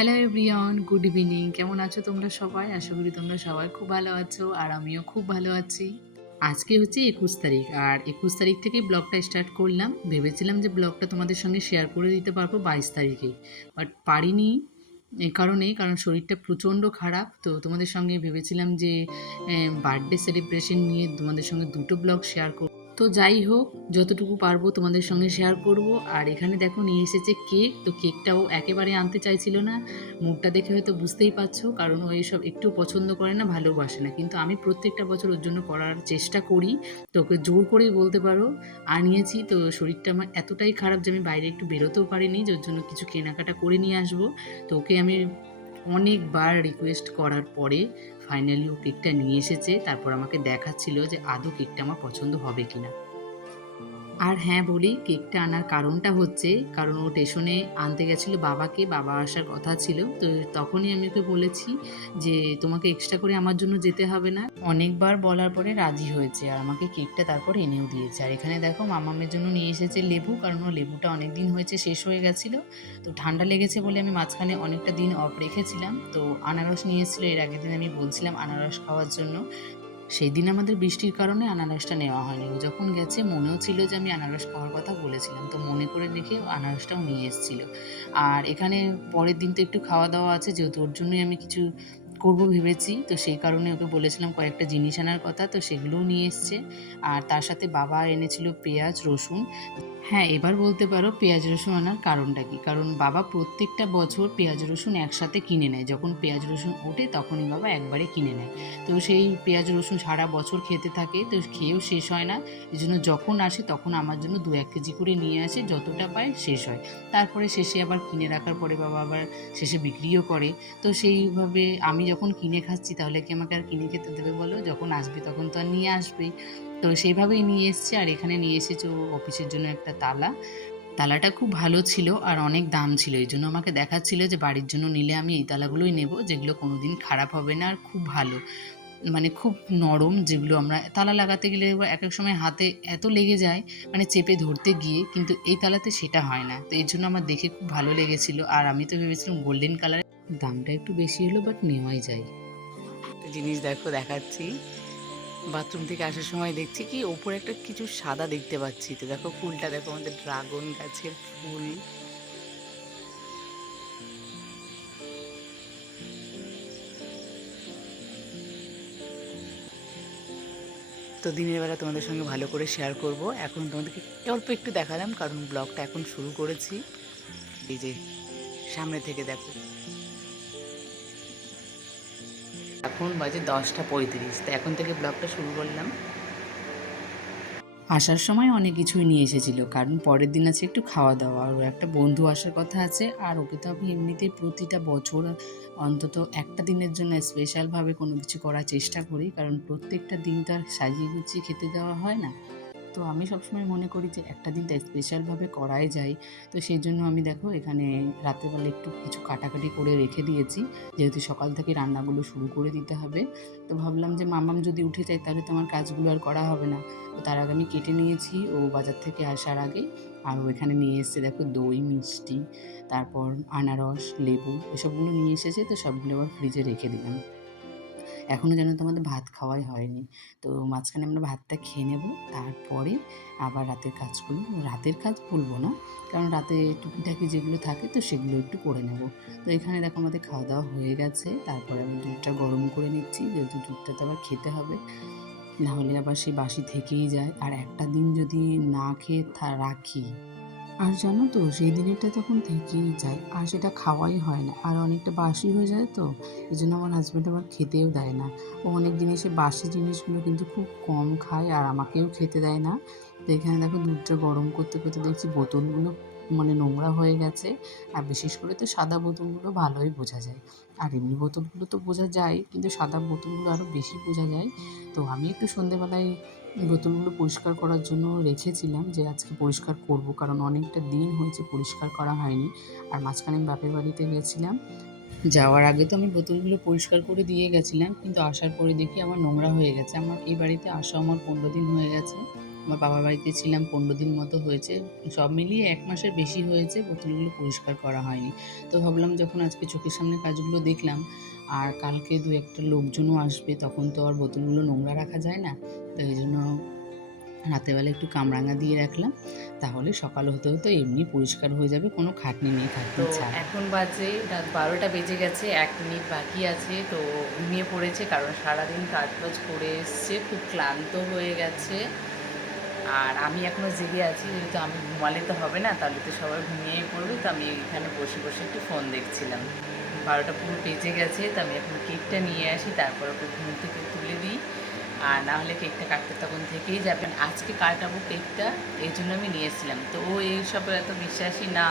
Hello everyone, good evening. কেমন আছো তোমরা সবাই? আশা করি তোমরা সবাই খুব ভালো আছো আর আমিও খুব ভালো আছি। আজকে হচ্ছে 21 তারিখ আর 21 তারিখ থেকেই ব্লগটা স্টার্ট করলাম। ভেবেছিলাম যে ব্লগটা তোমাদের সঙ্গে শেয়ার করে দিতে পারবো 22 তারিখে, বাট পারিনি। কারণ শরীরটা প্রচণ্ড খারাপ। তো তোমাদের সঙ্গে ভেবেছিলাম যে বার্থডে সেলিব্রেশন নিয়ে তোমাদের সঙ্গে দুটো ব্লগ শেয়ার করব। তো যাই হোক, যতটুকু পারবো তোমাদের সঙ্গে শেয়ার করব। আর এখানে দেখো নিয়ে এসেছে কেক। তো কেকটাও একেবারে আনতে চাইছিল না। মুখটা দেখে হয়তো বুঝতেই পারছো, কারণ ও এইসব একটু পছন্দ করে না, ভালোবাসে না। কিন্তু আমি প্রত্যেকটা বছর ওর জন্য করার চেষ্টা করি। তো ওকে জোর করেই বলতে পারো আনিয়েছি। তো শরীরটা আমার এতটাই খারাপ যে আমি বাইরে একটু বেরোতেও পারিনি, যার জন্য কিছু কেনাকাটা করে নিয়ে আসবো। তো ওকে আমি অনেকবার রিকোয়েস্ট করার পরে ফাইনালি ও কেকটা নিয়ে এসেছে। তারপর আমাকে দেখাচ্ছিল যে আদৌ কেকটা আমার পছন্দ হবে কিনা। আর হ্যাঁ বলি, কেকটা আনার কারণটা হচ্ছে, কারণ ও স্টেশনে আনতে গেছিলো বাবাকে, বাবা আসার কথা ছিল। তো তখনই আমি ওকে বলেছি যে তোমাকে এক্সট্রা করে আমার জন্য যেতে হবে না। অনেকবার বলার পরে রাজি হয়েছে আর আমাকে কেকটা তারপর এনেও দিয়েছে। আর এখানে দেখো মামামের জন্য নিয়ে এসেছে লেবু, কারণ ও লেবুটা অনেক দিন হয়েছে শেষ হয়ে গেছিলো। তো ঠান্ডা লেগেছে বলে আমি মাঝখানে অনেকটা দিন অফ রেখেছিলাম। তো আনারস নিয়ে এসেছিলো, এর আগের দিন আমি বলছিলাম আনারস খাওয়ার জন্য। সেই দিন আমাদের বৃষ্টির কারণে আনারসটা নেওয়া হয়নি। ও যখন গেছে মনেও ছিল যে আমি আনারস খাওয়ার কথা বলেছিলাম, তো মনে করে রেখে ও আনারসটাও নিয়ে এসেছিল। আর এখানে পরের দিন তো একটু খাওয়া দাওয়া আছে, যেহেতু ওর জন্যই আমি কিছু করব ভেবেছি। তো সেই কারণে ওকে বলেছিলাম কয়েকটা জিনিস আনার কথা, তো সেগুলোও নিয়ে এসছে। আর তার সাথে বাবা এনেছিল পেঁয়াজ রসুন। হ্যাঁ, এবার বলতে পারো পেঁয়াজ রসুন আনার কারণটা কি? কারণ বাবা প্রত্যেকটা বছর পেঁয়াজ রসুন একসাথে কিনে নেয়। যখন পেঁয়াজ রসুন ওঠে তখনই বাবা একবারে কিনে নেয়। তো সেই পেঁয়াজ রসুন সারা বছর খেতে থাকে, তো খেয়েও শেষ হয় না। এজন্য যখন আসে তখন আমার জন্য ২-১ কেজি করে নিয়ে আসে, যতটা পায় শেষ হয়। তারপরে শেষে আবার কিনে রাখার পরে বাবা আবার শেষে বিক্রিও করে। তো সেইভাবে আমি যখন কিনে খাচ্ছি তাহলে কি আমাকে আর কিনে খেতে দেবে বলো? যখন আসবে তখন তো আর নিয়ে আসবেই। তো সেইভাবেই নিয়ে এসছে। আর এখানে নিয়ে এসেছে ও অফিসের জন্য একটা তালা। তালাটা খুব ভালো ছিল আর অনেক দাম ছিল। এইজন্য আমাকে দেখাচ্ছিল যে বাড়ির জন্য নিলে আমি এই তালাগুলোই নেব, যেগুলো কোনোদিন খারাপ হবে না আর খুব ভালো। মানে খুব নরম, যেগুলো আমরা তালা লাগাতে গেলে একেক সময় হাতে এত লেগে যায়, মানে চেপে ধরতে গিয়ে, কিন্তু এই তালাতে সেটা হয় না। তো এর জন্য আমার দেখে খুব ভালো লেগেছিল। আর আমি তো ভেবেছিলাম গোল্ডেন কালার, দামটা একটু বেশি হলো বাট নেওয়াই যায়। জিনিস দেখো দেখাচ্ছি। বাথরুম থেকে আসার সময় দেখছি কি ওপরে একটা কিছু সাদা দেখতে পাচ্ছি। তো দেখো ফুলটা দেখো, আমাদের ড্রাগন গাছের ফুল। তো দিনের বেলা তোমাদের সঙ্গে ভালো করে শেয়ার করব। এখন তোমাদেরকে অল্প একটু দেখালাম, কারণ ব্লগটা এখন শুরু করেছি। এই যে সামনে থেকে দেখো, এখন বাজে 10টা 35। তো এখন থেকে ব্লগটা শুরু করলাম। আসার সময় অনেক কিছুই নিয়ে এসেছিল, কারণ পরের দিন আছে একটু খাওয়া দাওয়া, আর একটা বন্ধু আসার কথা আছে। আর ওকে তো আমি এমনিতেই প্রতিটা বছর অন্তত একটা দিনের জন্য স্পেশালভাবে কোনো কিছু করার চেষ্টা করি, কারণ প্রত্যেকটা দিন তো আর সাজিয়ে গুছিয়ে খেতে দেওয়া হয় না। তো আমি সবসময় মনে করি যে একটা দিনটা স্পেশালভাবে করাই যায়। তো সেই জন্য আমি দেখো এখানে রাত্রেবেলা একটু কিছু কাটাকাটি করে রেখে দিয়েছি, যেহেতু সকাল থেকে রান্নাগুলো শুরু করে দিতে হবে। তো ভাবলাম যে মামাম যদি উঠে যায় তাহলে তো আমার কাজগুলো আর করা হবে না। তো তার আগে আমি কেটে নিয়েছি ও বাজার থেকে আসার আগে। আর ও এখানে নিয়ে এসছে দেখো দই, মিষ্টি, তারপর আনারস, লেবু, এসবগুলো নিয়ে এসেছে। তো সবগুলো আবার ফ্রিজে রেখে দিলাম। এখনও যেন তো আমাদের ভাত খাওয়াই হয়নি। তো মাঝখানে আমরা ভাতটা খেয়ে নেব, তারপরে আবার রাতের কাজগুলো, রাতের কাজ বলবো না, কারণ রাতে টুকিটাকি যেগুলো থাকে তো সেগুলো একটু করে নেব। তো এখানে দেখো আমাদের খাওয়া দাওয়া হয়ে গেছে। তারপরে আমি দুধটা গরম করে নিচ্ছি, যেহেতু দুধটা তো আবার খেতে হবে, নাহলে আবার সেই বাসি থেকেই যায়। আর একটা দিন যদি না খেয়ে রাখি, আর জানো তো সেই দিনেরটা তখন থেকেই যায় আর সেটা খাওয়াই হয় না, আর অনেকটা বাসি হয়ে যায়। তো এই জন্য আমার হাজব্যান্ড আবার খেতেও দেয় না। ও অনেক জিনিসে বাসি জিনিসগুলো কিন্তু খুব কম খায় আর আমাকেও খেতে দেয় না। তো এখানে দেখো দুধটা গরম করতে করতে দেখছি বোতলগুলো মানে নোংরা হয়ে গেছে। আর বিশেষ করে তো সাদা বোতলগুলো ভালোই বোঝা যায়। আর এমনি বোতলগুলো তো বোঝা যায়, কিন্তু সাদা বোতলগুলো আরও বেশি বোঝা যায়। তো আমি একটু সন্ধেবেলায় বোতলগুলো পরিষ্কার করার জন্য রেখেছিলাম, যে আজকে পরিষ্কার করব, কারণ অনেকটা দিন হয়েছে পরিষ্কার করা হয়নি। আর মাঝখানে আমি বাপের বাড়িতে গেছিলাম, যাওয়ার আগে তো আমি বোতলগুলো পরিষ্কার করে দিয়ে গেছিলাম, কিন্তু আসার পরে দেখি আমার নোংরা হয়ে গেছে। আমার এই বাড়িতে আসা আমার 15 দিন হয়ে গেছে। আমার বাবার বাড়িতে ছিলাম 15 দিন মতো হয়েছে, সব মিলিয়ে 1 মাসের বেশি হয়েছে বোতলগুলো পরিষ্কার করা হয়নি। তো ভাবলাম যখন আজকে চোখের সামনে কাজগুলো দেখলাম আর কালকে 2-1টা লোকজনও আসবে, তখন তো আর বোতলগুলো নোংরা রাখা যায় না। তো এই জন্য রাতেরবেলা একটু কামরাঙা দিয়ে রাখলাম, তাহলে সকাল হতে হতে এমনি পরিষ্কার হয়ে যাবে, কোনো খাটনি নেই, খাটনি ছাড়া। এখন বাজে রাত 12টা বেজে গেছে, 1 মিনিট বাকি আছে। তো ঘুমিয়ে পড়েছে, কারণ সারাদিন কাজবাজ করে এসছে, খুব ক্লান্ত হয়ে গেছে। আর আমি এখনও জেগে আছি, যেহেতু আমি ঘুমালে তো হবে না, তাহলে তো সবাই ঘুমিয়েই পড়বে। তো আমি এখানে বসে বসে একটু ফোন দেখছিলাম। 12টা পুরো বেজে গেছে, তো আমি এখন কেকটা নিয়ে আসি, তারপর ওকে ঘুম থেকে তুলে দিই। আর না হলে কেকটা কাটতে তখন থেকেই যাবেন। আজকে কাটাবো কেকটা, এই জন্য আমি নিয়ে এসেছিলাম। তো ও এইসবে এত বিশ্বাসী না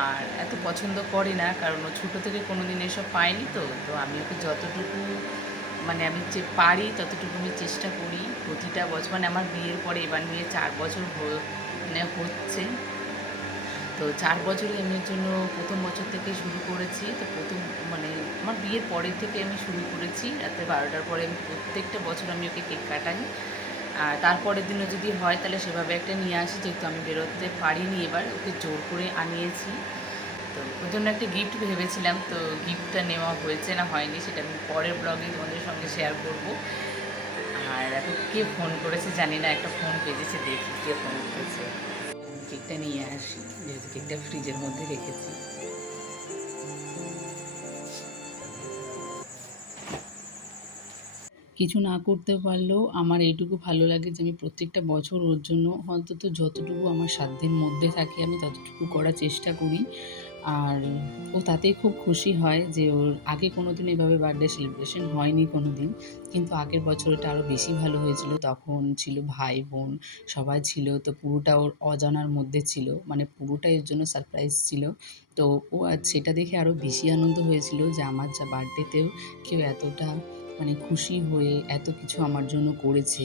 আর এত পছন্দ করে না, কারণ ও ছোটো থেকে কোনো দিন এসব পায়নি। তো তো আমি ওকে যতটুকু মানে আমি যে পারি ততটুকু আমি চেষ্টা করি প্রতিটা বছর। মানে আমার বিয়ের পরে এবার নিয়ে 4 বছর মানে হচ্ছে। তো 4 বছরই আমি এর জন্য প্রথম বছর থেকে শুরু করেছি। তো প্রথম মানে আমার বিয়ের পরের থেকে আমি শুরু করেছি। রাতে 12টার পরে আমি প্রত্যেকটা বছর আমি ওকে কেক কাটাই। আর তারপরের দিনও যদি হয় তাহলে সেভাবে একটা নিয়ে আসি, যেহেতু আমি বেরোতে পারিনি এবার, ওকে জোর করে আনিয়েছি। তো ওর জন্য একটা গিফট ভেবেছিলাম, তো গিফটটা নেওয়া হয়েছে না হয়নি সেটা আমি পরের ব্লগে তোমাদের সঙ্গে শেয়ার করব। আর এখন কে ফোন করেছে জানি না, একটা ফোন বেজেছে, দেখি কে ফোন করেছে। কেকটা নিয়ে আসি, যেহেতু কেকটা ফ্রিজের মধ্যে রেখেছি। কিছু না করতে পারলেও আমার এইটুকু ভালো লাগে যে আমি প্রত্যেকটা বছর ওর জন্য অন্তত যতটুকু আমার সাধ্যের মধ্যে থাকে আমি ততটুকু করার চেষ্টা করি। আর ও তাতেই খুব খুশি হয় যে ওর আগে কোনো দিন এভাবে বার্থডে সেলিব্রেশন হয়নি কোনো দিন, কিন্তু আগের বছর এটা আরও বেশি ভালো হয়েছিল। তখন ছিল ভাই বোন সবাই ছিল, তো পুরোটা ওর অজানার মধ্যে ছিল, মানে পুরোটাই এর জন্য সারপ্রাইজ ছিল। তো ও আজ সেটা দেখে আরও বেশি আনন্দ হয়েছিল যে আমার যা বার্থডেতেও কেউ এতটা মানে খুশি হয়ে এত কিছু আমার জন্য করেছে।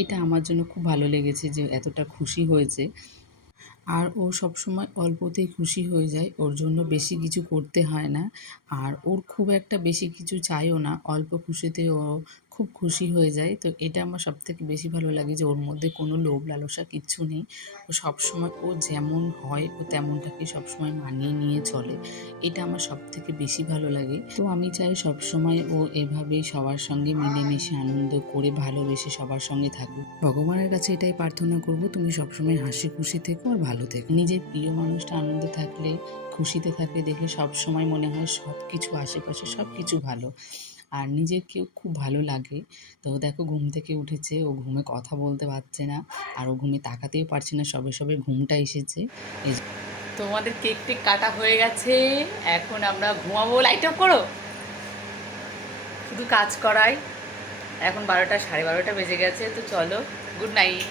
এটা আমার জন্য খুব ভালো লেগেছে যে এতটা খুশি হয়েছে। আর ও সবসময় অল্পতেই খুশি হয়ে যায়, ওর জন্য বেশি কিছু করতে হয় না। আর ওর খুব একটা বেশি কিছু চাইও না, অল্প খুশিতে ও খুব খুশি হয়ে যায়। তো এটা আমার সবথেকে বেশি ভালো লাগে যে ওর মধ্যে কোনো লোভ লালসা কিচ্ছু নেই। ও সবসময় ও যেমন হয় ও তেমনটাকে সবসময় মানিয়ে নিয়ে চলে। এটা আমার সবথেকে বেশি ভালো লাগে। তো আমি চাই সবসময় ও এভাবেই সবার সঙ্গে মিলেমিশে আনন্দ করে ভালোবেসে সবার সঙ্গে থাকুক। ভগবানের কাছে এটাই প্রার্থনা করব, তুমি সবসময় হাসি খুশি থেকো আর ভালো থেকো। নিজের প্রিয় মানুষটা আনন্দে থাকলে, খুশিতে থাকলে দেখলে সবসময় মনে হয় সব কিছু আশেপাশে সব কিছু ভালো। আর নিজেকেও খুব ভালো লাগে। তো দেখো ঘুম থেকে উঠেছে, ও ঘুমে কথা বলতে পারছে না আর ও ঘুমে তাকাতেও পারছে না, সবে সবে ঘুমটা এসেছে। তোমাদের কেক টেক কাটা হয়ে গেছে, এখন আমরা ঘুমাবো। লাইট অফ করো, শুধু কাজ করাই। এখন 12টা 12:30 বেজে গেছে, তো চলো, গুড নাইট।